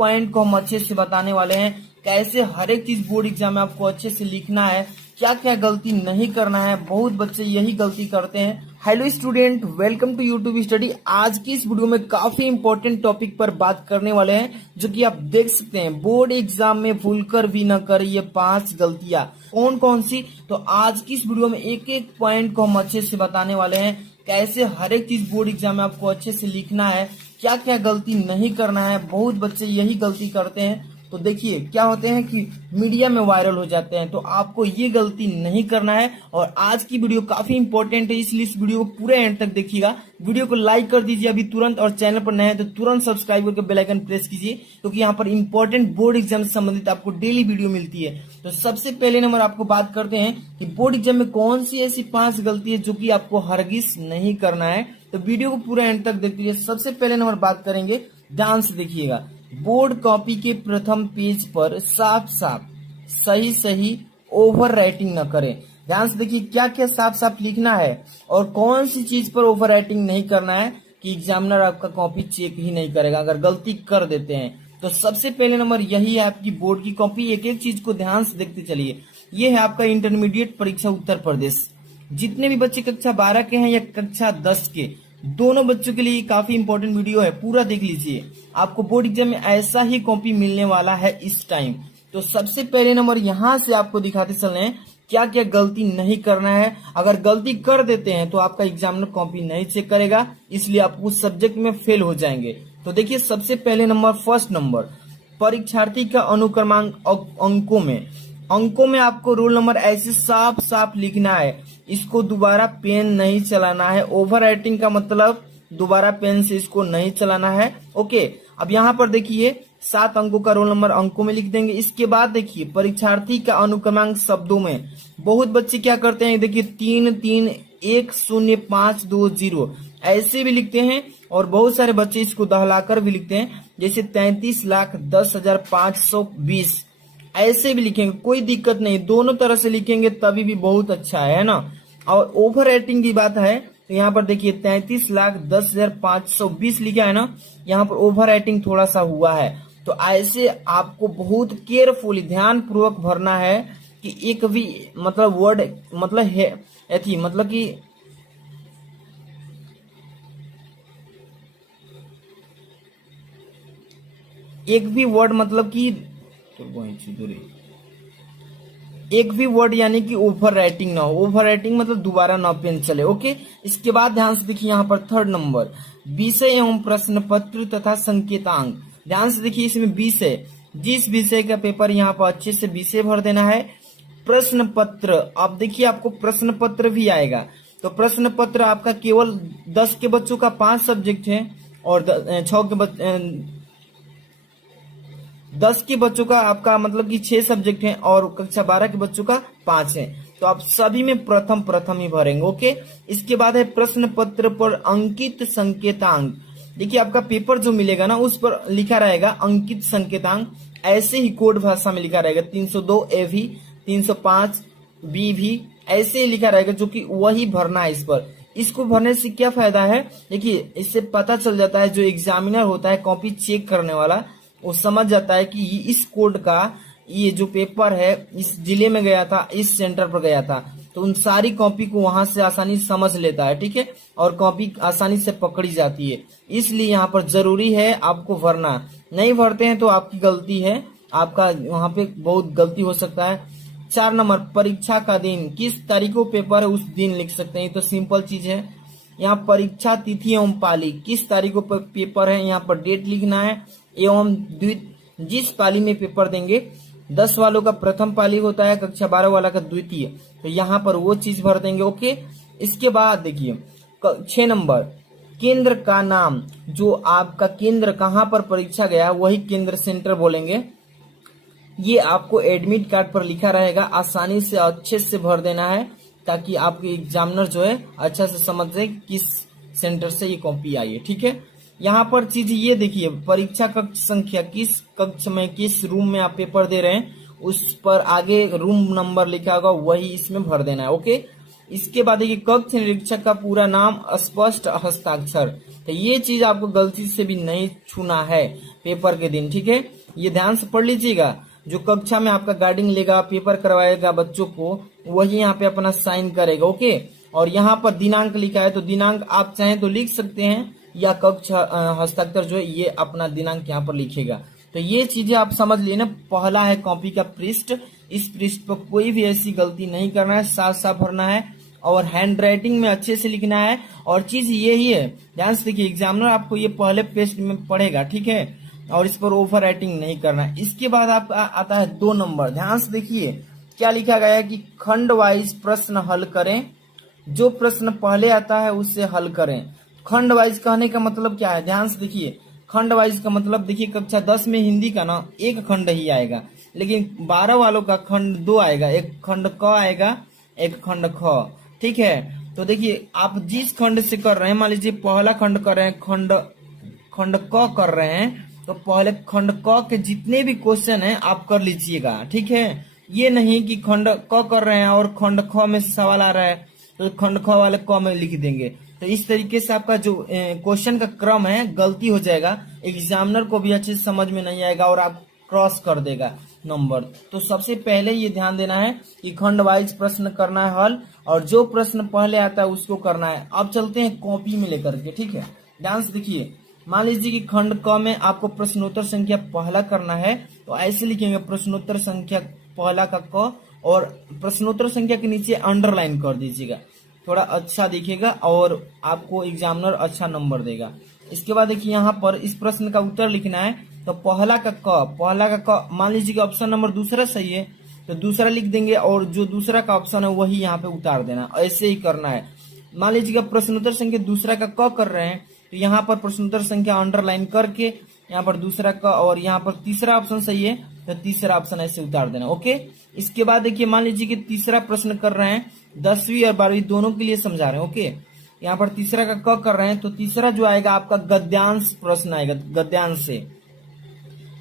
Point को हम अच्छे से बताने वाले हैं। कैसे हर एक चीज बोर्ड एग्जाम में आपको अच्छे से लिखना है, क्या क्या गलती नहीं करना है। बहुत बच्चे यही गलती करते हैं। Hello student, welcome to YouTube study. आज की इस वीडियो में काफी इंपॉर्टेंट टॉपिक पर बात करने वाले हैं, जो कि आप देख सकते हैं बोर्ड एग्जाम में भूलकर भी न करें ये 5 गलतियां। कौन कौन सी, तो आज की इस वीडियो में एक एक पॉइंट को हम अच्छे से बताने वाले हैं। कैसे हर एक चीज बोर्ड एग्जाम में आपको अच्छे से लिखना है, क्या क्या गलती नहीं करना है। बहुत बच्चे यही गलती करते हैं। तो देखिए क्या होते हैं कि मीडिया में वायरल हो जाते हैं, तो आपको ये गलती नहीं करना है। और आज की वीडियो काफी इंपॉर्टेंट है, इसलिए इस वीडियो को पूरे एंड तक देखिएगा। वीडियो को लाइक कर दीजिए अभी तुरंत, और चैनल पर नए हैं तो तुरंत सब्सक्राइब करके बेल आइकन प्रेस कीजिए, क्योंकि यहाँ पर इंपॉर्टेंट बोर्ड एग्जाम से संबंधित आपको डेली वीडियो मिलती है। तो सबसे पहले नंबर आपको बात करते हैं कि बोर्ड एग्जाम में कौन सी ऐसी 5 गलती है जो कि आपको हरगिज नहीं करना है। तो वीडियो को पूरा एंड तक देखिए। सबसे पहले नंबर बात करेंगे, ध्यान से देखिएगा। बोर्ड कॉपी के प्रथम पेज पर साफ साफ सही सही ओवर राइटिंग न करें। ध्यान से देखिए क्या क्या साफ साफ लिखना है और कौन सी चीज पर ओवर राइटिंग नहीं करना है कि एग्जामिनर आपका कॉपी चेक ही नहीं करेगा अगर गलती कर देते हैं। तो सबसे पहले नंबर यही है आपकी बोर्ड की कॉपी। एक एक चीज को ध्यान से देखते चलिए। ये है आपका इंटरमीडिएट परीक्षा उत्तर प्रदेश। जितने भी बच्चे कक्षा 12 के हैं या कक्षा 10 के, दोनों बच्चों के लिए काफी इंपॉर्टेंट वीडियो है, पूरा देख लीजिए। आपको बोर्ड एग्जाम में ऐसा ही कॉपी मिलने वाला है इस टाइम। तो सबसे पहले नंबर यहाँ से आपको दिखाते चले हैं क्या क्या गलती नहीं करना है। अगर गलती कर देते हैं तो आपका एग्जामिनर कॉपी नहीं चेक करेगा, इसलिए आप उस सब्जेक्ट में फेल हो जाएंगे। तो देखिए सबसे पहले नंबर, फर्स्ट नंबर, परीक्षार्थी का अनुक्रमांक अंकों में आपको रोल नंबर ऐसे साफ साफ लिखना है। इसको दोबारा पेन नहीं चलाना है। ओवर राइटिंग का मतलब दोबारा पेन से इसको नहीं चलाना है। ओके, अब यहाँ पर देखिए 7 अंकों का रोल नंबर अंकों में लिख देंगे। इसके बाद देखिए परीक्षार्थी का अनुक्रमांक शब्दों में। बहुत बच्चे क्या करते हैं, देखिए 3310520 ऐसे भी लिखते हैं, और बहुत सारे बच्चे इसको दहलाकर भी लिखते हैं, जैसे 33,10,520 ऐसे भी लिखेंगे, कोई दिक्कत नहीं। दोनों तरह से लिखेंगे तभी भी बहुत अच्छा है ना। और ओवर राइटिंग की बात है तो यहाँ पर देखिए 33,10,520 लिखा है ना, यहाँ पर ओवर राइटिंग थोड़ा सा हुआ है। तो ऐसे आपको बहुत केयरफुली ध्यान पूर्वक भरना है कि एक भी मतलब वर्ड मतलब है ऐसी मतलब कि एक भी वर्ड मतलब कि एक भी वर्ड यानी कि ओवर राइटिंग ना हो। ओवर राइटिंग मतलब दोबारा ना पेन चले। ओके, इसके बाद ध्यान से देखिए यहाँ पर थर्ड नंबर, विषय एवं प्रश्न पत्र तथा संकेतांक। ध्यान से देखिए इसमें विषय, जिस विषय का पेपर यहाँ पर अच्छे से विषय भर देना है। प्रश्न पत्र, अब देखिए आपको प्रश्न पत्र भी आएगा। तो प्रश्न पत्र आपका केवल 10 के बच्चों का 5 सब्जेक्ट है, और 10 के बच्चों का आपका मतलब कि 6 सब्जेक्ट हैं, और कक्षा 12 के बच्चों का 5 है। तो आप सभी में प्रथम ही भरेंगे। ओके, इसके बाद है प्रश्न पत्र पर अंकित संकेतांक। देखिए आपका पेपर जो मिलेगा ना, उस पर लिखा रहेगा अंकित संकेतांक। ऐसे ही कोड भाषा में लिखा रहेगा 302 ए भी, 305 बी भी, ऐसे ही लिखा रहेगा, जो कि वही भरना है इस पर। इसको भरने से क्या फायदा है, देखिए इससे पता चल जाता है जो एग्जामिनर होता है कॉपी चेक करने वाला, वो समझ जाता है कि इस कोड का ये जो पेपर है इस जिले में गया था, इस सेंटर पर गया था। तो उन सारी कॉपी को वहां से आसानी से समझ लेता है, ठीक है, और कॉपी आसानी से पकड़ी जाती है। इसलिए यहाँ पर जरूरी है आपको भरना। नहीं भरते हैं तो आपकी गलती है, आपका वहां पे बहुत गलती हो सकता है। 4 नंबर, परीक्षा का दिन, किस तारीख को पेपर है उस दिन लिख सकते हैं, तो सिंपल चीज है। यहाँ परीक्षा तिथि एवं पाली, किस तारीख को पेपर है यहाँ पर डेट लिखना है, एवं जिस पाली में पेपर देंगे, 10 वालों का प्रथम पाली होता है, कक्षा 12 वाला का द्वितीय, तो यहाँ पर वो चीज भर देंगे। ओके, इसके बाद देखिए 6 नंबर, केंद्र का नाम, जो आपका केंद्र कहाँ पर परीक्षा गया वही केंद्र सेंटर बोलेंगे। ये आपको एडमिट कार्ड पर लिखा रहेगा, आसानी से अच्छे से भर देना है, ताकि आपके एग्जामिनर जो है अच्छा से समझ जाए किस सेंटर से ये कॉपी आई है, ठीक है। यहाँ पर चीज ये देखिए, परीक्षा कक्ष संख्या, किस कक्ष में किस रूम में आप पेपर दे रहे हैं उस पर आगे रूम नंबर लिखा होगा, वही इसमें भर देना है। ओके, इसके बाद देखिए कक्ष निरीक्षक का पूरा नाम, स्पष्ट हस्ताक्षर। तो ये चीज आपको गलती से भी नहीं छूना है। पेपर के दिन, ठीक है। ये ध्यान से पढ़ लीजिएगा। जो कक्षा में आपका गाइडिंग लेगा, पेपर करवाएगा बच्चों को, वही यहाँ पे अपना साइन करेगा, ओके। और यहाँ पर दिनांक लिखा है, तो दिनांक आप चाहें तो लिख सकते हैं, या कक्षा हस्ताक्षर जो है ये अपना दिनांक यहाँ पर लिखेगा। तो ये चीजें आप समझ लिए ना। पहला है कॉपी का पृष्ठ, इस पृष्ठ पर कोई भी ऐसी गलती नहीं करना है, साफ साफ भरना है और हैंड राइटिंग में अच्छे से लिखना है। और चीज ये ही है, ध्यान से देखिए, एग्जामिनर आपको ये पहले पेज में पढ़ेगा, ठीक है, और इस पर ओवर राइटिंग नहीं करना है। इसके बाद आपका आता है 2 नंबर। ध्यान से देखिए क्या लिखा गया है कि खंड वाइज प्रश्न हल करें, जो प्रश्न पहले आता है उससे हल करें। खंड वाइज कहने का मतलब क्या है, ध्यान से देखिए। खंड वाइज का मतलब देखिए, कक्षा 10 में हिंदी का ना एक खंड ही आएगा, लेकिन 12 वालों का खंड 2 आएगा, एक खंड क आएगा, एक खंड ख, ठीक है। तो देखिए आप जिस खंड से कर रहे हैं, मान लीजिए पहला खंड कर रहे हैं, खंड क कर रहे हैं, तो पहले खंड क के जितने भी क्वेश्चन हैं आप कर लीजिएगा, ठीक है। ये नहीं कि खंड क कर रहे हैं और खंड ख में सवाल आ रहा है तो खंड ख वाले क में लिख देंगे। तो इस तरीके से आपका जो क्वेश्चन का क्रम है गलती हो जाएगा, एग्जामिनर को भी अच्छे से समझ में नहीं आएगा और आप क्रॉस कर देगा नंबर। तो सबसे पहले ये ध्यान देना है कि खंड वाइज प्रश्न करना है हल, और जो प्रश्न पहले आता है उसको करना है। अब चलते हैं कॉपी में लेकर के, ठीक है। ध्यान से देखिए, मान लीजिए कि खंड क में आपको प्रश्नोत्तर संख्या पहला करना है, तो ऐसे लिखेंगे प्रश्नोत्तर संख्या पहला का क, और प्रश्नोत्तर संख्या के नीचे अंडरलाइन कर दीजिएगा, थोड़ा अच्छा दिखेगा और आपको एग्जामिनर अच्छा नंबर देगा। इसके बाद देखिए यहाँ पर इस प्रश्न का उत्तर लिखना है, तो पहला का क मान लीजिए कि ऑप्शन नंबर दूसरा सही है तो दूसरा लिख देंगे, और जो दूसरा का ऑप्शन है वही यहाँ पे उतार देना, ऐसे ही करना है। मान लीजिए कि प्रश्नोत्तर संख्या दूसरा का क कर रहे हैं, तो यहाँ पर प्रश्नोत्तर संख्या अंडरलाइन करके यहाँ पर दूसरा का, और यहाँ पर तीसरा ऑप्शन सही है तो तीसरा ऑप्शन ऐसे उतार देना, ओके। इसके बाद देखिए मान लीजिए कि तीसरा प्रश्न कर रहे हैं, 10वीं और 12वीं दोनों के लिए समझा रहे हैं, ओके। यहाँ पर तीसरा का क कर रहे हैं, तो तीसरा जो आएगा आपका गद्यांश प्रश्न आएगा, गद्यांश से।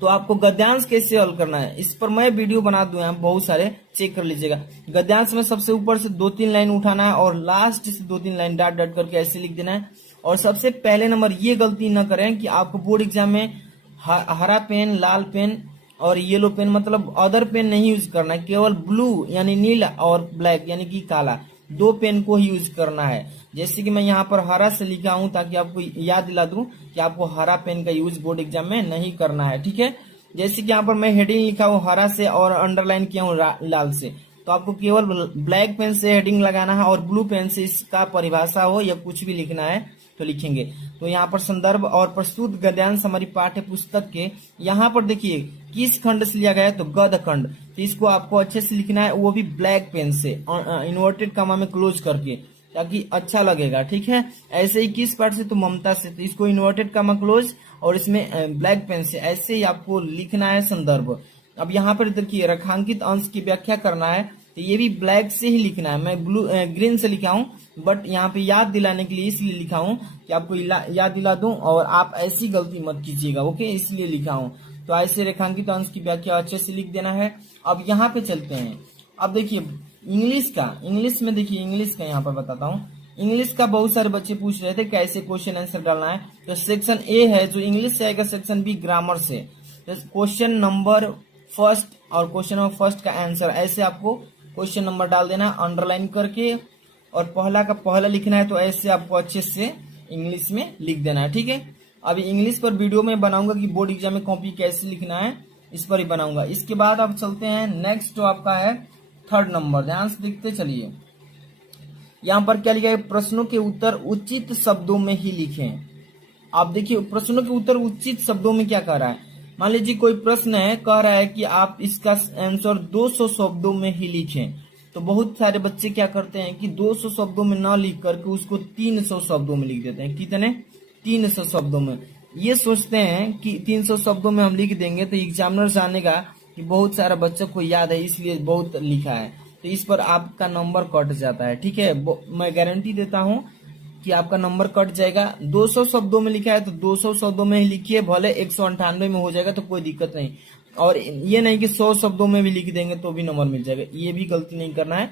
तो आपको गद्यांश कैसे हल करना है, इस पर मैं वीडियो बना दूं, बहुत सारे, चेक कर लीजिएगा। गद्यांश में सबसे ऊपर से 2-3 लाइन उठाना है और लास्ट से 2-3 लाइन डॉट डॉट करके ऐसे लिख देना है। और सबसे पहले नंबर ये गलती न करें कि आपको बोर्ड एग्जाम में हरा पेन, लाल पेन और येलो पेन, मतलब अदर पेन नहीं यूज करना है, केवल ब्लू यानी नीला और ब्लैक यानी कि काला, 2 पेन को ही यूज करना है। जैसे कि मैं यहाँ पर हरा से लिखा हूं ताकि आपको याद दिला दूं कि आपको हरा पेन का यूज बोर्ड एग्जाम में नहीं करना है, ठीक है। जैसे कि यहाँ पर मैं हेडिंग लिखा हूँ हरा से और अंडरलाइन किया हूँ लाल से, तो आपको केवल ब्लैक पेन से हेडिंग लगाना है और ब्लू पेन से इसका परिभाषा हो या कुछ भी लिखना है तो लिखेंगे। तो यहाँ पर संदर्भ और प्रस्तुत गद्यांश हमारी पाठ्य पुस्तक के, यहाँ पर देखिए किस खंड से लिया गया है, तो गद्य खंड। तो इसको आपको अच्छे से लिखना है, वो भी ब्लैक पेन से, इन्वर्टेड कॉमा में क्लोज करके, ताकि अच्छा लगेगा, ठीक है। ऐसे ही किस पार्ट से, तो ममता से, तो इसको इन्वर्टेड कॉमा क्लोज और इसमें ब्लैक पेन से ऐसे ही आपको लिखना है संदर्भ। अब यहाँ पर देखिए रेखांकित अंश की व्याख्या करना है, तो ये भी ब्लैक से ही लिखना है। मैं ग्रीन से लिखा हूँ, बट यहाँ पे याद दिलाने के लिए इसलिए लिखा हूँ कि आपको याद दिला दूं और आप ऐसी गलती मत कीजिएगा, ओके, इसलिए लिखा हूँ। तो ऐसे रेखांकित अंश की व्याख्या अच्छे से लिख देना है। अब यहाँ पे चलते हैं। अब देखिए इंग्लिश में देखिए, इंग्लिश का यहाँ पर बताता हूँ। इंग्लिश का बहुत सारे बच्चे पूछ रहे थे कैसे क्वेश्चन आंसर डालना है, तो सेक्शन ए है जो इंग्लिश से आएगा, सेक्शन बी ग्रामर से। तो क्वेश्चन नंबर फर्स्ट और क्वेश्चन नंबर फर्स्ट का आंसर ऐसे आपको क्वेश्चन नंबर डाल देना अंडरलाइन करके, और पहला का पहला लिखना है, तो ऐसे आपको अच्छे से इंग्लिश में लिख देना है, ठीक है। अभी इंग्लिश पर वीडियो में बनाऊंगा कि बोर्ड एग्जाम में कॉपी कैसे लिखना है, इस पर ही बनाऊंगा। इसके बाद आप चलते हैं नेक्स्ट, जो आपका है 3rd नंबर। ध्यान से देखते चलिए, यहाँ पर क्या लिखा है, प्रश्नों के उत्तर उचित शब्दों में ही लिखें। आप देखिए प्रश्नों के उत्तर उचित शब्दों में क्या कह रहा है। मान लीजिए कोई प्रश्न है, कह रहा है कि आप इसका आंसर 200 शब्दों में ही लिखें, तो बहुत सारे बच्चे क्या करते हैं कि 200 शब्दों में ना लिख करके उसको 300 शब्दों में लिख देते हैं। कितने? 300 शब्दों में। ये सोचते हैं कि 300 शब्दों में हम लिख देंगे तो एग्जामिनर जानेगा कि बहुत सारा बच्चों को याद है इसलिए बहुत लिखा है, तो इस पर आपका नंबर कट जाता है, ठीक है। मैं गारंटी देता हूँ कि आपका नंबर कट जाएगा। 200 शब्दों में लिखा है तो 200 शब्दों में ही लिखिए, भले 198 में हो जाएगा तो कोई दिक्कत नहीं। और ये नहीं कि 100 शब्दों में भी लिख देंगे तो भी नंबर मिल जाएगा, ये भी गलती नहीं करना है।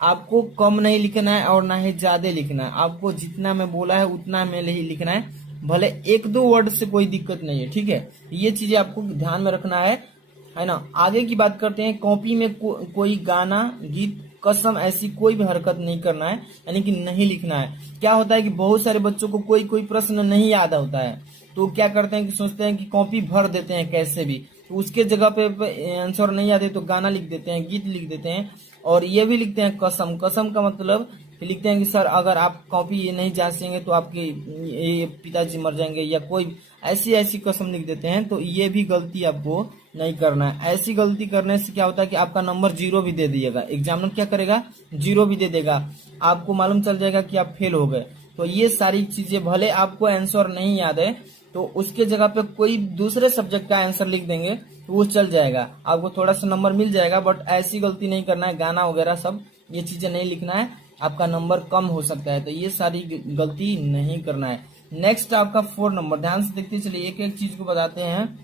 आपको कम नहीं लिखना है और ना ही ज्यादा लिखना है, आपको जितना मैं बोला है उतना में ही लिखना है। भले एक दो वर्ड से कोई दिक्कत नहीं है, ठीक है। ये चीजें आपको ध्यान में रखना है ना। आगे की बात करते हैं। कॉपी में कोई गाना, गीत, कसम ऐसी कोई भी हरकत नहीं करना है, यानी कि नहीं लिखना है। क्या होता है कि बहुत सारे बच्चों को कोई कोई प्रश्न नहीं याद होता है, तो क्या करते हैं कि सोचते हैं कि कॉपी भर देते हैं कैसे भी, तो उसके जगह पे आंसर नहीं आते तो गाना लिख देते हैं, गीत लिख देते हैं, और ये भी लिखते हैं कसम। कसम का मतलब लिखते हैं कि सर अगर आप कॉपी ये नहीं जांचेंगे तो आपके ये पिताजी मर जाएंगे, या कोई ऐसी ऐसी कसम लिख देते हैं। तो ये भी गलती आपको नहीं करना है। ऐसी गलती करने से क्या होता है कि आपका नंबर 0 भी दे दिएगा, एग्जामिनर क्या करेगा, 0 भी दे देगा, आपको मालूम चल जाएगा कि आप फेल हो गए। तो ये सारी चीजें, भले आपको आंसर नहीं याद है तो उसके जगह पे कोई दूसरे सब्जेक्ट का आंसर लिख देंगे तो वो चल जाएगा, आपको थोड़ा सा नंबर मिल जाएगा। बट ऐसी गलती नहीं करना है, गाना वगैरह सब ये चीजें नहीं लिखना है, आपका नंबर कम हो सकता है। तो ये सारी गलती नहीं करना है। नेक्स्ट आपका 4 नंबर, ध्यान से देखते चलिए, एक एक चीज को बताते हैं।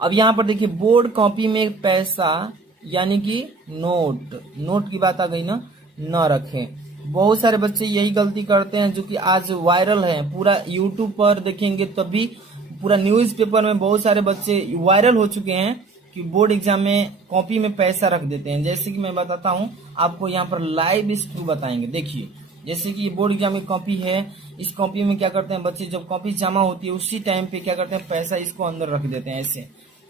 अब यहाँ पर देखिए, बोर्ड कॉपी में पैसा यानी कि नोट की बात आ गई ना, न रखें। बहुत सारे बच्चे यही गलती करते हैं जो कि आज वायरल है, पूरा यूट्यूब पर देखेंगे तभी, पूरा न्यूज़पेपर में बहुत सारे बच्चे वायरल हो चुके हैं कि बोर्ड एग्जाम में कॉपी में पैसा रख देते हैं। जैसे कि मैं बताता हूँ आपको, यहाँ पर लाइव स्क्रू बताएंगे। देखिए, जैसे कि ये बोर्ड एग्जाम की कॉपी है, इस कॉपी में क्या करते हैं बच्चे, जब कॉपी जमा होती है उसी टाइम पे क्या करते हैं, पैसा इसको अंदर रख देते हैं, ऐसे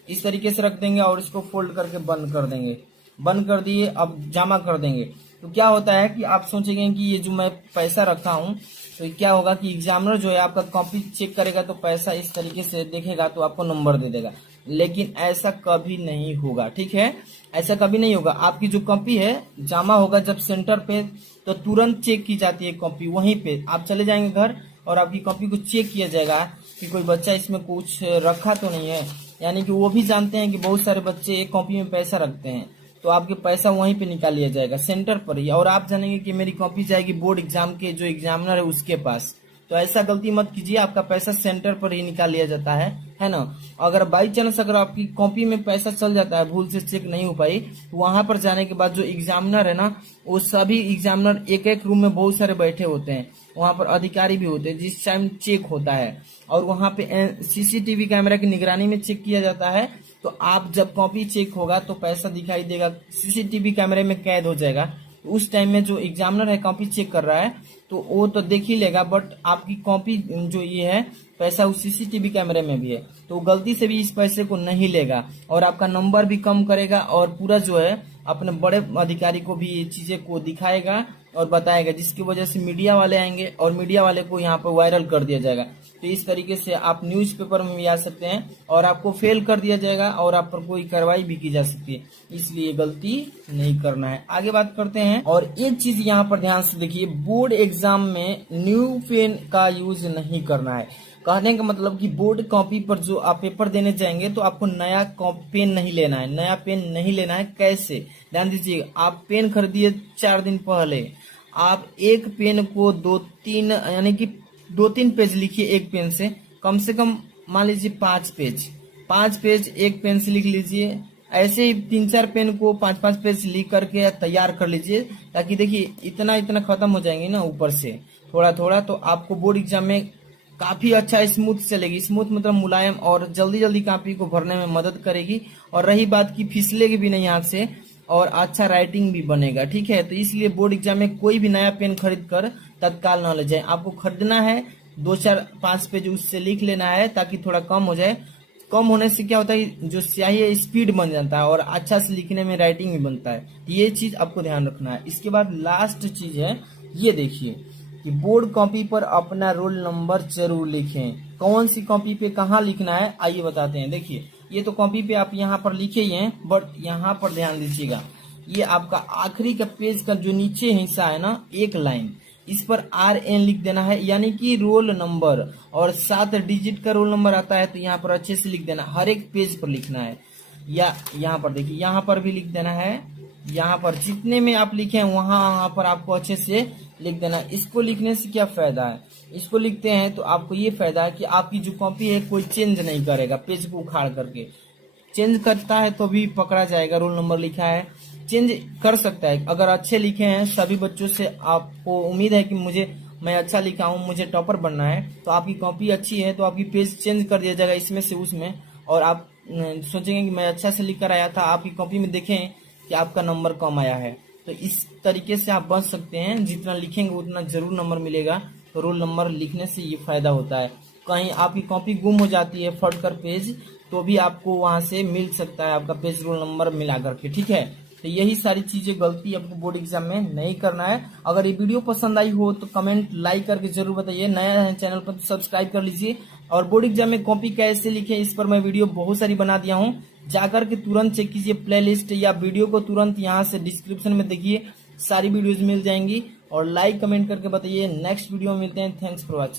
इस तरीके से रख देंगे और इसको फोल्ड करके बंद कर देंगे। बंद कर दिए, अब जमा कर देंगे। तो क्या होता है कि आप सोचेंगे कि ये जो मैं पैसा रखा हूँ, तो क्या होगा कि एग्जामिनर जो है आपका कॉपी चेक करेगा तो पैसा इस तरीके से देखेगा तो आपको नंबर दे देगा। लेकिन ऐसा कभी नहीं होगा, ठीक है, ऐसा कभी नहीं होगा। आपकी जो कॉपी है जमा होगा जब सेंटर पे, तो तुरंत चेक की जाती है कॉपी। वहीं पे आप चले जाएंगे घर और आपकी कॉपी को चेक किया जाएगा कि कोई बच्चा इसमें कुछ रखा तो नहीं है। यानी कि वो भी जानते हैं कि बहुत सारे बच्चे कॉपी में पैसा रखते हैं, तो आपके पैसा वहीं पे निकाल लिया जाएगा सेंटर पर ही, और आप जानेंगे कि मेरी कॉपी जाएगी बोर्ड एग्जाम के जो एग्जामिनर है उसके पास। तो ऐसा गलती मत कीजिए, आपका पैसा सेंटर पर ही निकाल लिया जाता है ना। अगर बाई चांस अगर आपकी कॉपी में पैसा चल जाता है, भूल से चेक नहीं हो पाई, तो वहां पर जाने के बाद जो एग्जामिनर है ना, वो सभी एग्जामिनर एक एक रूम में बहुत सारे बैठे होते हैं, वहां पर अधिकारी भी होते हैं जिस टाइम चेक होता है, और वहां पे सीसीटीवी कैमरा की निगरानी में चेक किया जाता है। तो आप जब कॉपी चेक होगा तो पैसा दिखाई देगा, सीसीटीवी कैमरे में कैद हो जाएगा। उस टाइम में जो एग्जामिनर है कॉपी चेक कर रहा है तो वो तो देख ही लेगा, बट आपकी कॉपी जो ये है पैसा उस सीसीटीवी कैमरे में भी है, तो गलती से भी इस पैसे को नहीं लेगा और आपका नंबर भी कम करेगा, और पूरा जो है अपने बड़े अधिकारी को भी ये चीजें को दिखाएगा और बताएगा, जिसकी वजह से मीडिया वाले आएंगे और मीडिया वाले को यहाँ पर वायरल कर दिया जाएगा। तो इस तरीके से आप न्यूज़पेपर में भी आ सकते हैं और आपको फेल कर दिया जाएगा और आप पर कोई कार्रवाई भी की जा सकती है, इसलिए गलती नहीं करना है। आगे बात करते हैं। और एक चीज यहाँ पर ध्यान से देखिए, बोर्ड एग्जाम में न्यू पेन का यूज नहीं करना है। कहने का मतलब कि बोर्ड कॉपी पर जो आप पेपर देने जाएंगे तो आपको नया पेन नहीं लेना है, नया पेन नहीं लेना है। कैसे, ध्यान दीजिए, आप पेन खरीदिए 4 दिन पहले, आप एक पेन को 2-3 यानी कि 2-3 पेज लिखिए एक पेन से कम मान लीजिए 5 पेज एक पेन से लिख लीजिए। ऐसे ही 3-4 पेन को 5-5 पेज लिख करके तैयार कर लीजिए, ताकि देखिए इतना खत्म हो जाएंगे ना ऊपर से थोड़ा थोड़ा, तो आपको बोर्ड एग्जाम में काफी अच्छा स्मूथ चलेगी। स्मूथ मतलब मुलायम, और जल्दी जल्दी कॉपी को भरने में मदद करेगी। और रही बात की फिसलेगी भी नहीं हाथ से, और अच्छा राइटिंग भी बनेगा, ठीक है। तो इसलिए बोर्ड एग्जाम में कोई भी नया पेन खरीद कर तत्काल न ले जाए। आपको खरीदना है 2-4-5 पेज उससे लिख लेना है ताकि थोड़ा कम हो जाए। कम होने से क्या होता है, जो स्याही है स्पीड बन जाता है और अच्छा से लिखने में राइटिंग भी बनता है। ये चीज आपको ध्यान रखना है। इसके बाद लास्ट चीज है, ये देखिए कि बोर्ड कॉपी पर अपना रोल नंबर जरूर लिखें। कौन सी कॉपी पे कहाँ लिखना है आइए बताते हैं। देखिए, ये तो कॉपी पे आप यहाँ पर लिखे ही हैं, बट यहाँ पर ध्यान दीजिएगा, ये आपका आखिरी का पेज का जो नीचे हिस्सा है ना, एक लाइन, इस पर RN लिख देना है, यानी कि रोल नंबर, और 7 डिजिट का रोल नंबर आता है तो यहाँ पर अच्छे से लिख देना, हर एक पेज पर लिखना है। या यहाँ पर देखिए, यहाँ पर भी लिख देना है, यहाँ पर जितने में आप लिखे हैं वहां पर आपको अच्छे से लिख देना। इसको लिखने से क्या फायदा है, इसको लिखते हैं तो आपको ये फायदा है कि आपकी जो कॉपी है कोई चेंज नहीं करेगा, पेज को उखाड़ करके। चेंज करता है तो भी पकड़ा जाएगा, रोल नंबर लिखा है, चेंज कर सकता है। अगर अच्छे लिखे हैं सभी बच्चों से, आपको उम्मीद है कि मुझे मैं अच्छा लिखा हूँ, मुझे टॉपर बनना है, तो आपकी कॉपी अच्छी है तो आपकी पेज चेंज कर दिया जाएगा इसमें से उसमें, और आप सोचेंगे कि मैं अच्छा से लिख कर आया था, आपकी कॉपी में देखें कि आपका नंबर कम आया है। तो इस तरीके से आप बच सकते हैं, जितना लिखेंगे उतना जरूर नंबर मिलेगा। तो रोल नंबर लिखने से ये फायदा होता है। कहीं आपकी कॉपी गुम हो जाती है, फट कर पेज, तो भी आपको वहां से मिल सकता है आपका पेज रोल नंबर मिला करके, ठीक है। तो यही सारी चीजें गलती आपको बोर्ड एग्जाम में नहीं करना है। अगर ये वीडियो पसंद आई हो तो कमेंट लाइक करके जरूर बताइए, नया है चैनल पर तो सब्सक्राइब कर लीजिए। और बोर्ड एग्जाम में कॉपी कैसे लिखे इस पर मैं वीडियो बहुत सारी बना दिया हूँ, जाकर के तुरंत चेक कीजिए प्लेलिस्ट, या वीडियो को तुरंत यहाँ से डिस्क्रिप्शन में देखिए, सारी वीडियोज मिल जाएंगी। और लाइक कमेंट करके बताइए। नेक्स्ट वीडियो में मिलते हैं। Thanks for watching.